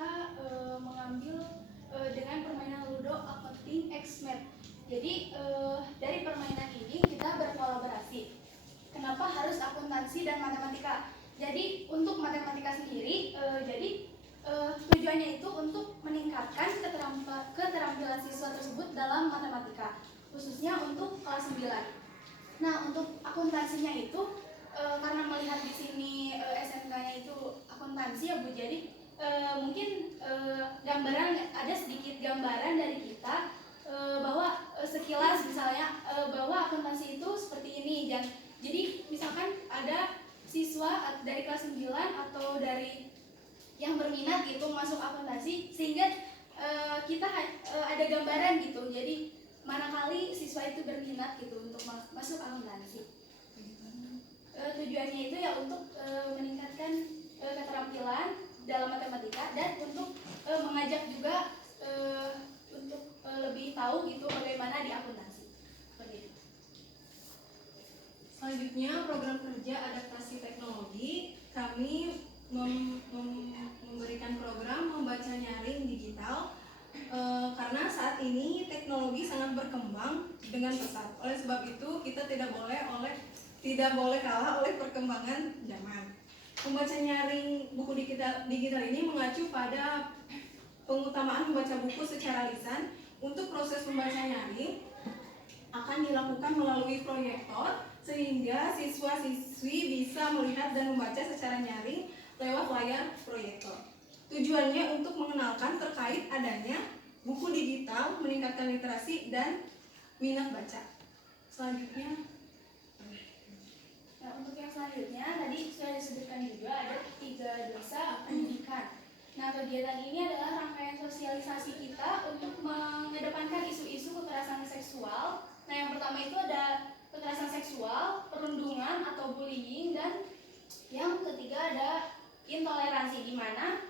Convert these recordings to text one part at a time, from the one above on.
kita mengambil dengan permainan Ludo Accounting X Math. Jadi dari permainan ini kita berkolaborasi. Kenapa harus akuntansi dan matematika? Jadi untuk matematika sendiri, tujuannya itu untuk meningkatkan keterampilan siswa tersebut dalam matematika, khususnya untuk kelas 9. Nah, untuk akuntansinya itu karena melihat di sini SMK-nya itu akuntansi ya Bu, jadi mungkin gambaran, ada sedikit gambaran dari kita bahwa sekilas misalnya bahwa akuntansi itu seperti ini. Jadi misalkan ada siswa dari kelas 9 atau dari yang berminat gitu masuk akuntansi, sehingga kita ada gambaran gitu. Jadi manakala siswa itu berminat gitu untuk masuk akuntansi. Tujuannya itu ya untuk meningkatkan keterampilan dalam matematika dan untuk mengajak juga untuk lebih tahu gitu bagaimana di akuntansi. Seperti itu. Selanjutnya, program kerja adaptasi teknologi. Kami memberikan program membaca nyaring digital karena saat ini teknologi sangat berkembang dengan pesat. Oleh sebab itu kita tidak boleh kalah oleh perkembangan zaman. Membaca nyaring buku digital ini mengacu pada pengutamaan membaca buku secara lisan. Untuk proses membaca nyaring akan dilakukan melalui proyektor sehingga siswa-siswi bisa melihat dan membaca secara nyaring lewat layar proyektor. Tujuannya untuk mengenalkan terkait adanya buku digital, meningkatkan literasi dan minat baca. Selanjutnya, nah untuk yang selanjutnya tadi sudah disebutkan juga ada 3 dosa pendidikan. Nah, kegiatan ini adalah rangkaian sosialisasi kita untuk mengedepankan isu-isu kekerasan seksual. Nah, yang pertama itu ada kekerasan seksual, perundungan atau bullying, dan yang ketiga ada intoleransi, di mana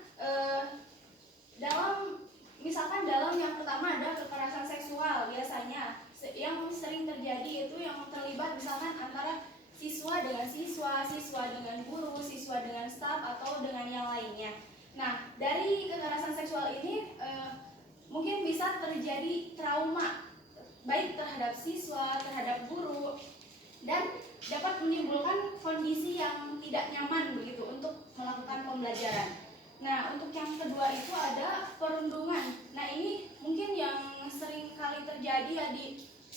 dalam yang pertama ada kekerasan seksual. Biasanya yang sering terjadi itu yang terlibat misalkan antara siswa dengan siswa, siswa dengan guru, siswa dengan staf atau dengan yang lainnya. Nah, dari kekerasan seksual ini mungkin bisa terjadi trauma baik terhadap siswa, terhadap guru, dan dapat menimbulkan kondisi yang tidak nyaman begitu untuk melakukan pembelajaran. Nah, untuk yang kedua itu ada perundungan. Nah, ini mungkin yang sering kali terjadi ya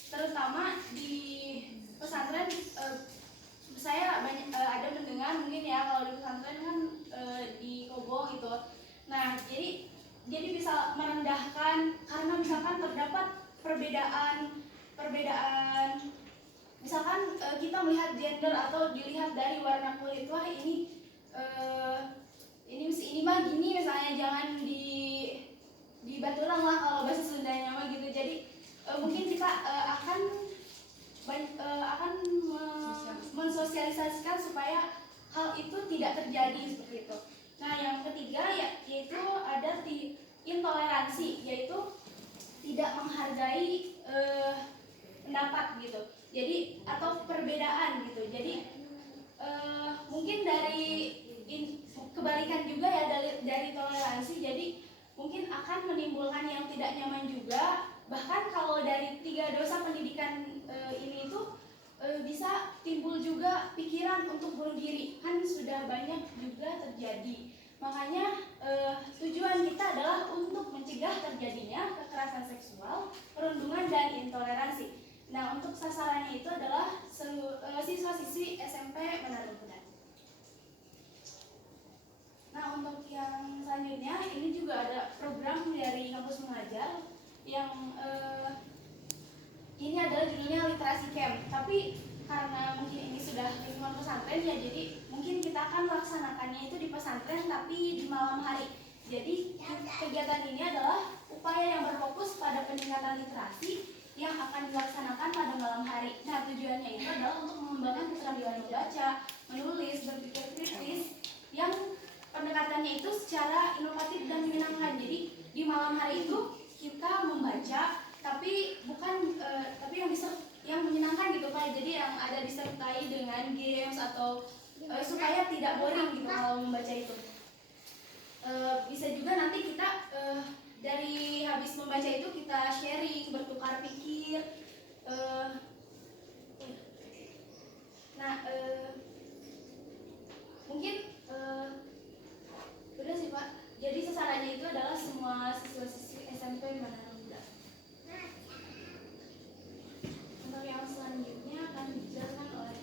terutama di pesantren. Saya ada mendengar mungkin ya kalau di pesantren kan di Kobo gitu. Nah, jadi bisa merendahkan karena misalkan terdapat perbedaan misalkan kita melihat gender atau dilihat dari warna kulit, wah ini mah gini misalnya, jangan dibaturan lah kalau bahasa Sundanya mah gitu. Jadi mungkin kita akan mensosialisasikan supaya hal itu tidak terjadi seperti itu. Nah, yang ketiga yaitu ada intoleransi, yaitu tidak menghargai pendapat gitu. Jadi atau perbedaan gitu. Jadi mungkin dari kebalikan juga ya dari toleransi. Jadi mungkin akan menimbulkan yang tidak nyaman juga. Bahkan kalau dari 3 dosa pendidikan ini itu bisa timbul juga pikiran untuk bunuh diri, kan sudah banyak juga terjadi. Makanya tujuan kita adalah untuk mencegah terjadinya kekerasan seksual, perundungan, dan intoleransi. Nah, untuk sasarannya itu adalah siswa-siswi SMP Menara Kuda. Nah, untuk yang selanjutnya ini juga ada program dari kampus mengajar yang ini adalah judulnya literasi camp. Tapi karena mungkin ini sudah lingkungan pesantren ya, jadi mungkin kita akan laksanakannya itu di pesantren tapi di malam hari. Jadi kegiatan ini adalah upaya yang berfokus pada peningkatan literasi yang akan dilaksanakan pada malam hari. Nah, tujuannya itu adalah untuk mengembangkan keterampilan membaca, menulis, berpikir kritis yang pendekatannya itu secara inovatif dan menyenangkan. Jadi di malam hari itu kita membaca, tapi bukan tapi yang menyenangkan gitu Pak. Jadi yang ada disertai dengan games atau supaya tidak boring gitu kalau membaca itu. Bisa juga nanti kita sharing, bertukar pikir. Eh, nah, mungkin udah sih Pak. Jadi sasarannya itu adalah semua siswa-siswi SMP Menara Muda. Untuk yang selanjutnya akan dijelaskan oleh.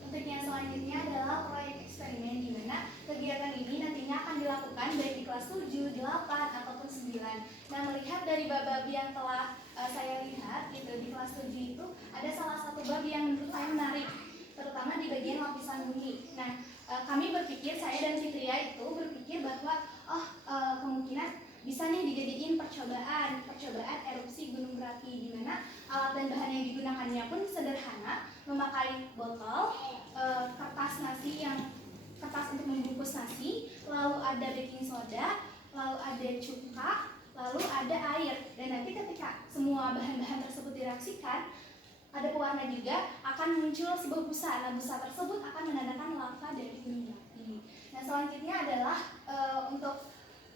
Untuk yang selanjutnya adalah proyek eksperimen, di mana kegiatan ini nantinya akan dilakukan baik di kelas 7, 8, ataupun 9. Nah, melihat dari bab-bab yang telah saya lihat gitu, di kelas 7 itu ada salah satu bab yang menurut saya menarik, terutama di bagian lapisan bumi. Nah, kami berpikir, saya dan Fitria itu berpikir bahwa kemungkinan bisa nih dijadiin percobaan erupsi gunung berapi, di mana alat dan bahan yang digunakannya pun sederhana, memakai botol, kertas untuk membungkus nasi, lalu ada baking soda, lalu ada cuka, lalu ada air. Dan nanti ketika semua bahan-bahan tersebut direaksikan, ada pewarna juga, akan muncul sebuah busa. Nah, busa tersebut akan menandakan lava dari gunung berapi. Nah, selanjutnya adalah untuk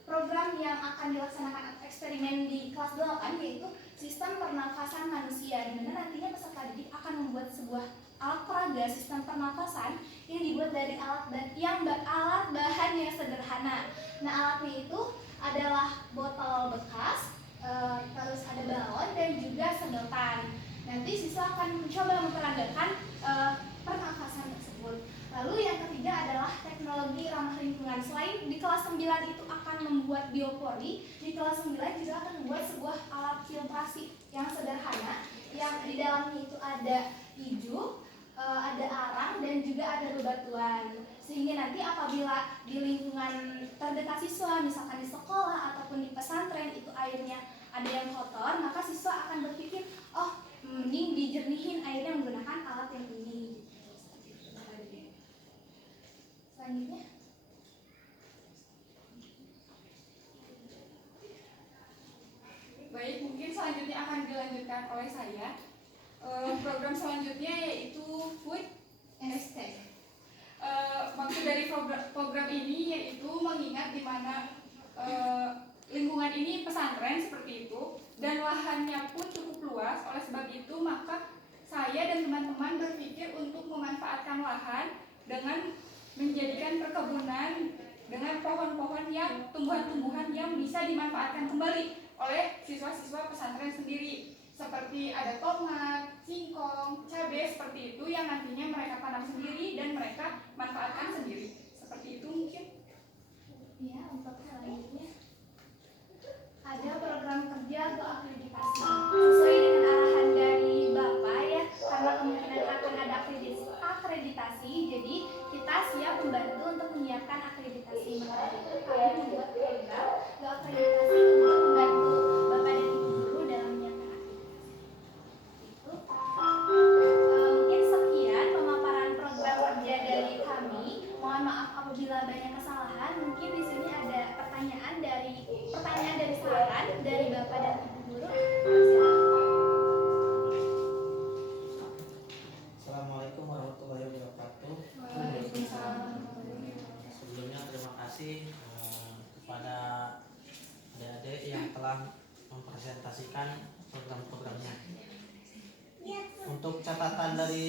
program yang akan dilaksanakan eksperimen di kelas 8, yaitu sistem pernafasan manusia, di mana nantinya peserta didik akan membuat sebuah alat peraga sistem pernafasan yang dibuat dari alat bahan yang sederhana. Nah, alatnya itu adalah botol bekas, terus ada balon dan juga sedotan. Nanti siswa akan mencoba memperagakan pernafasan tersebut. Lalu yang ketiga adalah teknologi ramah lingkungan. Selain di kelas 9 itu akan membuat biopori, di kelas 9 juga akan membuat sebuah alat filtrasi yang sederhana, yang di dalamnya itu ada ijuk, ada arang, dan juga ada bebatuan. Sehingga nanti apabila di lingkungan terdekat siswa, misalkan di sekolah ataupun di pesantren, itu airnya ada yang kotor, maka siswa akan berpikir, oh mending dijernihin airnya menggunakan alat yang ini. Selanjutnya, baik, mungkin selanjutnya akan dilanjutkan oleh saya. Program selanjutnya yaitu food estate. Maksud dari program ini yaitu mengingat di mana lingkungan ini pesantren seperti itu, dan lahannya pun cukup luas. Oleh sebab itu maka saya dan teman-teman berpikir untuk memanfaatkan lahan dengan menjadikan perkebunan dengan pohon-pohon yang tumbuhan-tumbuhan yang bisa dimanfaatkan kembali oleh siswa-siswa pesantren sendiri, seperti ada tomat, singkong, cabai, seperti itu yang nantinya mereka tanam sendiri dan mereka manfaatkan sendiri. Seperti itu mungkin. ya, untuk selanjutnya ada program kerja atau akreditasi sesuai dengan arahan dari Bapak ya, karena kemungkinan akan ada akreditasi, jadi kita siap membantu untuk menyiapkan akreditasi. Maka itu kami membuat program akreditasi untuk membantu Bapak dan Ibu guru dalam menyiapkan akreditasi. Itu mungkin sekian pemaparan program kerja dari kami. Mohon maaf apabila banyak kesalahan. Mungkin di sini ada pertanyaan dari saran dari Bapak dan Ibu guru. Assalamualaikum warahmatullahi wabarakatuh. Sebelumnya terima kasih kepada adik-adik yang telah mempresentasikan program-programnya. Untuk catatan dari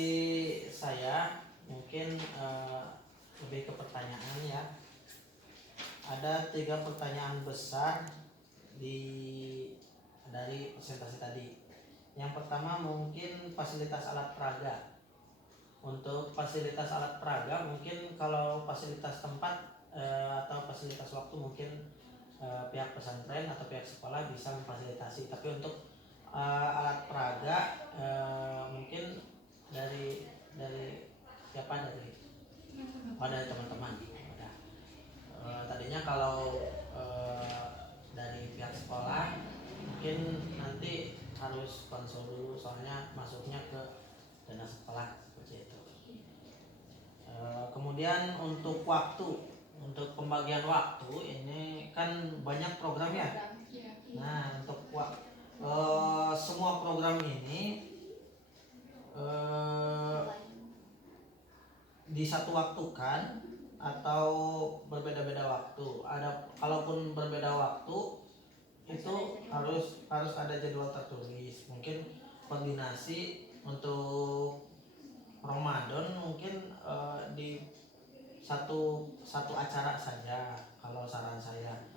saya, mungkin lebih ke pertanyaan ya. Ada 3 pertanyaan besar dari presentasi tadi. Yang pertama mungkin fasilitas alat peraga. Untuk fasilitas alat peraga mungkin kalau fasilitas tempat atau fasilitas waktu mungkin pihak pesantren atau pihak sekolah bisa memfasilitasi. Tapi untuk alat peraga mungkin dari siapa, dari teman-teman. Tadinya kalau dari pihak sekolah mungkin nanti harus konsul dulu, soalnya masuknya ke dana sekolah seperti itu. Kemudian untuk untuk pembagian waktu ini kan banyak program ya. Nah, untuk semua program ini di satu waktu kan atau berbeda-beda waktu? Kalaupun berbeda waktu itu harus ada jadwal tertulis. Mungkin koordinasi untuk Ramadan mungkin di satu acara saja kalau saran saya.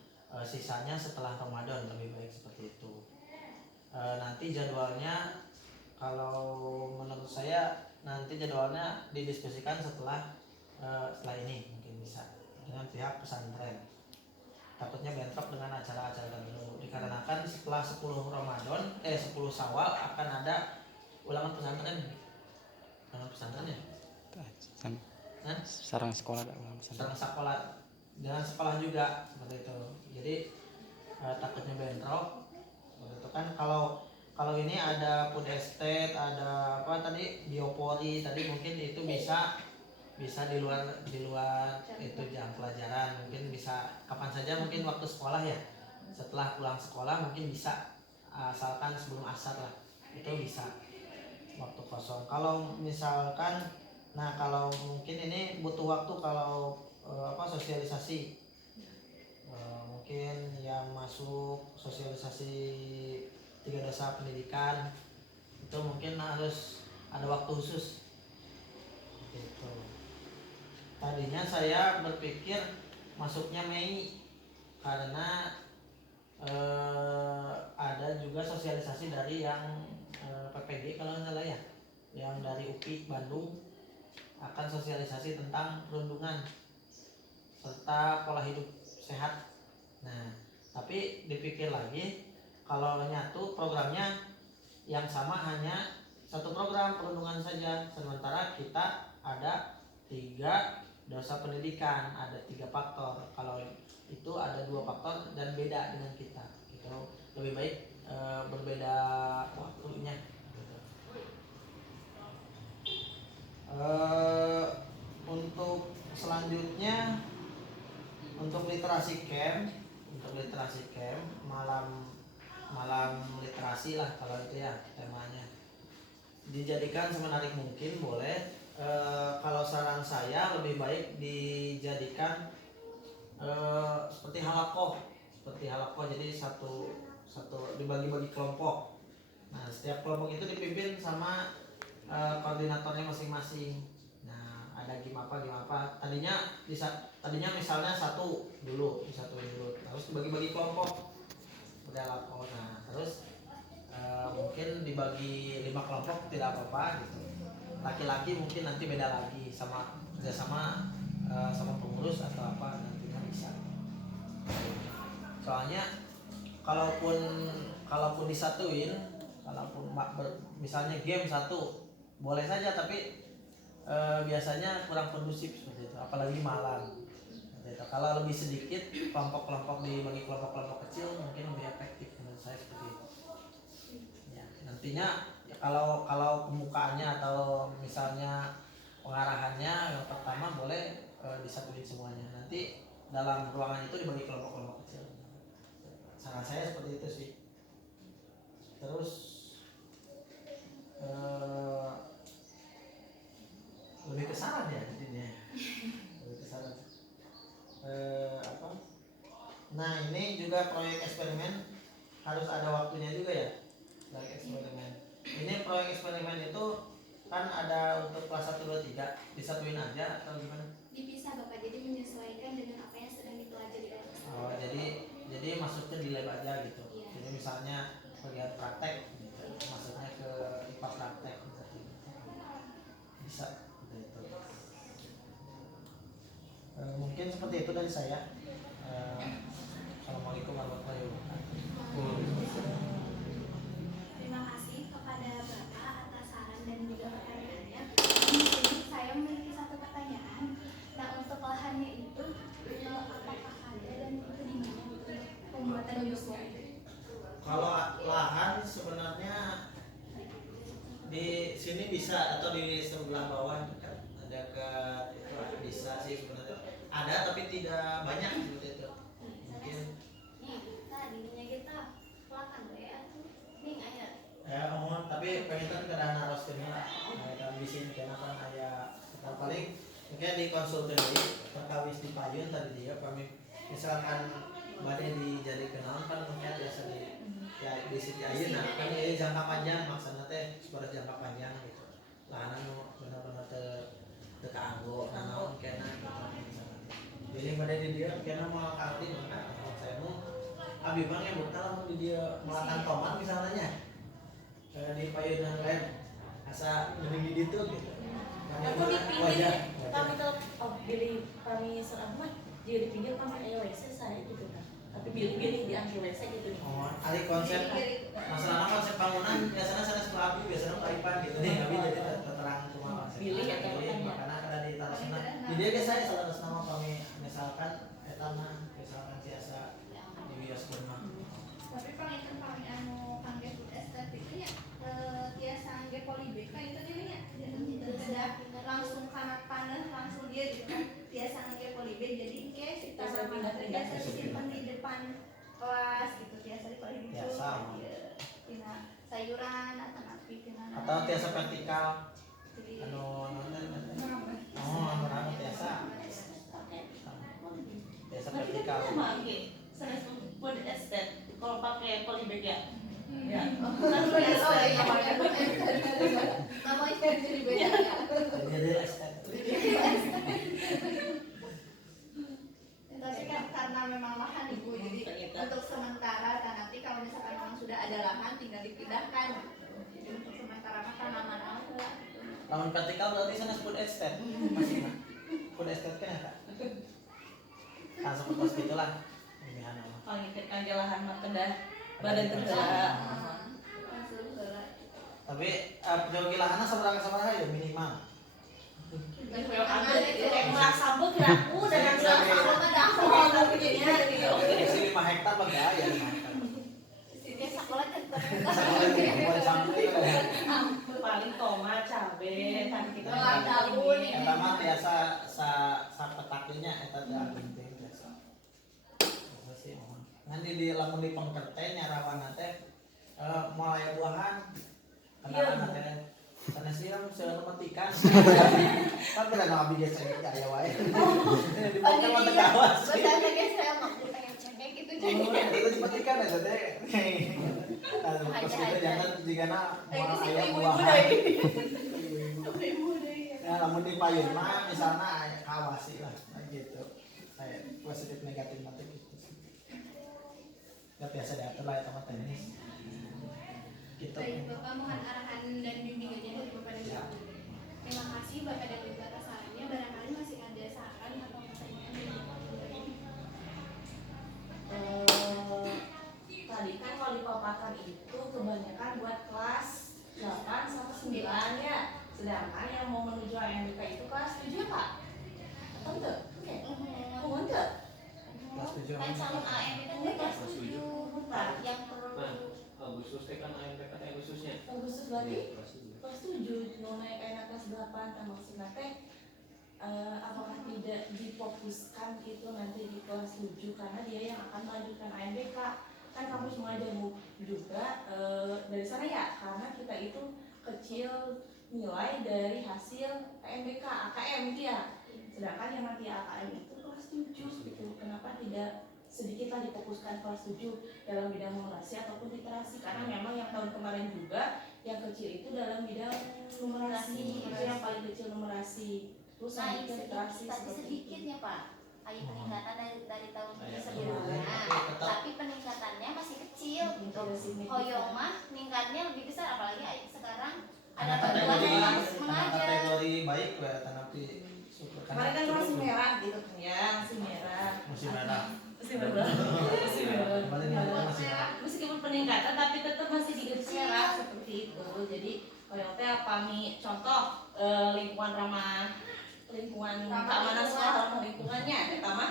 Sisanya setelah Ramadan lebih baik seperti itu. Nanti jadwalnya kalau menurut saya nanti jadwalnya didiskusikan setelah ini mungkin bisa dengan pihak pesantren. Takutnya bentrok dengan acara-acara tertentu dikarenakan setelah 10 Ramadan 10 Syawal akan ada ulangan pesantren ya. Sarang sekolah ada ulang pesantren. Sarang sekolah dengan sekolah juga seperti itu. Jadi takutnya bentrok. Itu kan kalau ini ada food estate, ada apa tadi biopori tadi mungkin itu bisa di luar itu jam pelajaran, mungkin bisa kapan saja, mungkin waktu sekolah ya, setelah pulang sekolah mungkin bisa, asalkan sebelum asar lah itu bisa waktu kosong. Kalau misalkan kalau mungkin ini butuh waktu kalau sosialisasi, mungkin yang masuk sosialisasi 3 dasar pendidikan itu mungkin harus ada waktu khusus gitu. Tadinya saya berpikir masuknya Mei karena ada juga sosialisasi dari yang PPG kalau nggak salah ya, yang dari UPI Bandung akan sosialisasi tentang perundungan serta pola hidup sehat. Nah, tapi dipikir lagi kalau nyatu programnya yang sama hanya satu program perundungan saja, sementara kita ada 3 dosa pendidikan, ada 3 faktor. Kalau itu ada 2 faktor dan beda dengan kita, gitu. Lebih baik berbeda waktunya. Gitu. Untuk selanjutnya untuk literasi camp malam literasi lah kalau itu ya temanya. Dijadikan semenarik mungkin boleh. Kalau saran saya lebih baik dijadikan seperti halakoh, jadi satu dibagi-bagi kelompok. Nah, setiap kelompok itu dipimpin sama koordinatornya masing-masing. Nah, ada game apa. Tadinya misalnya disatuin dulu, terus dibagi-bagi kelompok, udah halakoh. Nah, terus mungkin dibagi 5 kelompok tidak apa-apa gitu. Laki-laki mungkin nanti beda lagi sama kerjasama sama pengurus atau apa nantinya bisa. Soalnya kalaupun disatuin, misalnya game satu boleh saja, tapi biasanya kurang kondusif seperti itu, apalagi malam. Gitu. Kalau lebih sedikit kelompok-kelompok dibagi kelompok-kelompok kecil mungkin lebih efektif menurut saya seperti itu. Ya, nantinya ya kalau pembukaannya atau misalnya pengarahannya yang pertama boleh disatuin semuanya. Nanti dalam ruangan itu dibagi kelompok-kelompok kecil. Saran saya seperti itu sih. Terus lebih ke saran ya intinya. Lebih ke saran. Nah, ini juga proyek eksperimen harus ada waktunya juga ya. Proyek eksperimen. Ini proyek eksperimen itu kan ada untuk kelas 1, 2, 3 disatuin aja atau gimana? Dipisah Bapak, jadi menyesuaikan dengan apa yang sedang dipelajari oleh peserta. Oh, jadi masuknya di lab aja gitu. Iya. Jadi misalnya bagian praktek gitu. Masuknya ke IPA praktek gitu. Bisa gitu. Mungkin seperti itu dari saya. Assalamualaikum warahmatullahi wabarakatuh. Terima kasih kepada Bapak atas saran dan juga pertanyaannya. Mungkin saya memiliki satu pertanyaan. Nah, untuk lahannya itu apakah ada dan itu di mana untuk pembuatan bioskop? Kalau lahan sebenarnya di sini bisa atau di sebelah bawah ada dekat itu bisa sih sebenarnya. Ada tapi tidak banyak seperti itu. Mungkin Tadinya kita belakang ya. Nih ayat. Tapi pengen ke dana rostimnya di sini kenapa aya paling mungkin dikonsultasi deui perkawis di payun tadi dia kami misalkan badai dijadikan naon kan mungkin biasa di ya di sini ayeuna kan ieu jangka panjang maksudna teh sebar jangka panjang gitu lahanan nu bener-bener teu kaanggo naon kena gitu. Jadi pada di dia kena mau kalti maka saya mau abi bang yang buta lamun di dia melakukan tomat misalnya di payunan lem asa mending di ditu gitu. Aku di pinggir kami tuh pilih kami serang mah dia di pinggir kami WC saya gitu kan. Tapi pilih di angki WC gitu nih. Oh, ali konsep masalahnya konsep bangunan biasanya sana sekolah api biasanya kaipan gitu nih kami jadi terang cuma konsep. Pilih ya kan. Makanya ada di taruh sana. Di dia guys saya salah nama kami misalkan etana misalkan biasa di bios rumah. Tapi pangitan kami anu kangge food estetik nya tiasa angge polybag kan itu dia nya tidak langsung karena panas langsung dia gitu kan tiasa angge polybag jadi ke kita biasa disimpan di depan kelas gitu tiasa di paling gitu Biasa. tina sayuran atau napi tina Atau tiasa vertikal jadi anu anu biasa Tapi vertikal. kan sama angki. Saya food estate kalau pakai polybag ya. Ya. namanya jadi beda ya. Jadi estetik. Tapi kan karena memang lahan ibu jadi untuk sementara dan nanti kalau misalkan memang sudah ada lahan tinggal dipindahkan jadi untuk sementara mah tanaman apa gitu. Lamun vertikal berarti sana food estate masih mah. Food estate kan ada. Langsung ke pos gitulah. Pemilihan nama. Kalau ngikut lahan mah kedah badan tergerak. Langsung gerak. Tapi pejogi lahannya seberapa ya minimal. Kayak merasa bergerakku dan Isi 5 hektar bagaimana ya 5 hektar. Sini sekolah kan Buat sampai paling tomat, cabe, tadi kita daun. eta mah biasa sa petakinya eta teh penting biasa. Biasa sih mohon. Nanti di lamun di pengkerteh nyarawana teh mulai buahan kenapa teh sana siram seueur metikan. Tapi da abi geus cengek aya wae. Di pokoknya mah teh kawas. Biasanya guys saya mau pengen cengkeh gitu Itu metikan eta teh. Aduh, pas kita jangan jigana moal aya buahan. Ya, lamun di payun mah misalnya aya kawas sih lah gitu. Kayak positif negatif mati gitu. Ya biasa diatur lah eta mah teknis. Gitu. Baik, Bapak mohon arahan dan bimbingannya dari Bapak dan Ibu. Terima kasih Bapak dan Ibu atas sarannya. Barangkali masih ada saran atau pertanyaan dari Bapak dan Ibu. tadi kan kalau dipaparkan itu kebanyakan buat kelas 8 sampai 9 ya. Sedangkan yang mau menuju AMBK itu kelas 7 Pak. Atau enggak? Oke. Oh, enggak. Kelas 7 Kan calon AM itu kan kelas 7 Bukan. yang perlu Agustus teh kan AMPK teh Agustusnya. Agustus berarti Kelas tujuh. kelas 7 mau naik enak kelas 8 kan maksudnya teh apakah tidak difokuskan itu nanti di kelas 7 karena dia yang akan melanjutkan AMBK kan kamu semua jamu juga dari sana ya karena kita itu kecil nilai dari hasil AMBK AKM itu ya sedangkan yang nanti AKM itu kelas 7 gitu kenapa tidak sedikitlah difokuskan kelas 7 dalam bidang numerasi ataupun literasi karena memang yang tahun kemarin juga yang kecil itu dalam bidang numerasi itu yang paling kecil numerasi terus Nah, selanjutnya literasi tapi seperti sedikit itu. ya Pak. Ada peningkatan dari tahun Iya, sebelumnya. iya. Tapi peningkatannya masih kecil. Tidak signifikan. Hoyong mah meningkatnya lebih besar apalagi sekarang ada Anak bantuan kategori yang harus mengajar. kategori baik ya tapi super Kemarin kan masih merah gitu kan ya masih merah Masih merah. masih merah masih merah Kemarin masih merah. meskipun peningkatan tapi tetap masih di garis merah seperti itu jadi kalau teh apa nih contoh lingkungan ramah lingkungan keamanan sekolah ramah lingkungannya pertama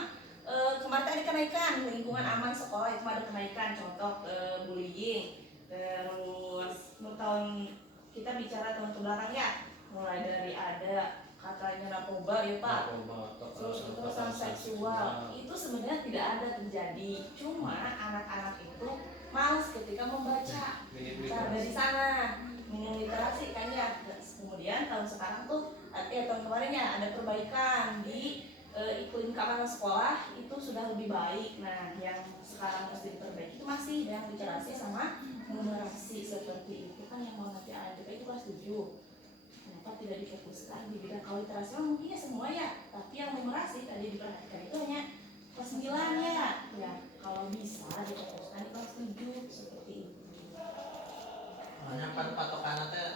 kemarin ada kenaikan lingkungan aman sekolah itu ada kenaikan contoh bullying terus tahun kita bicara tahun kebelakang ya mulai dari ada katanya narkoba ya Pak terus kekerasan seksual itu sebenarnya tidak ada terjadi cuma anak-anak itu malas ketika membaca nah, dari sana minim literasi kan ya kemudian tahun sekarang tuh tahun kemarin ya ada perbaikan di iklim keamanan sekolah itu sudah lebih baik nah yang sekarang harus diperbaiki itu masih yang literasi sama numerasi seperti itu kan yang mau nanti AMPK itu kelas 7. Kenapa tidak difokuskan di bidang kalau literasi mah mungkin ya semua ya, tapi yang numerasi tadi diperhatikan itu hanya kelas 9 ya. Ya, kalau bisa difokuskan di kelas 7 seperti itu. Soalnya kan patokannya teh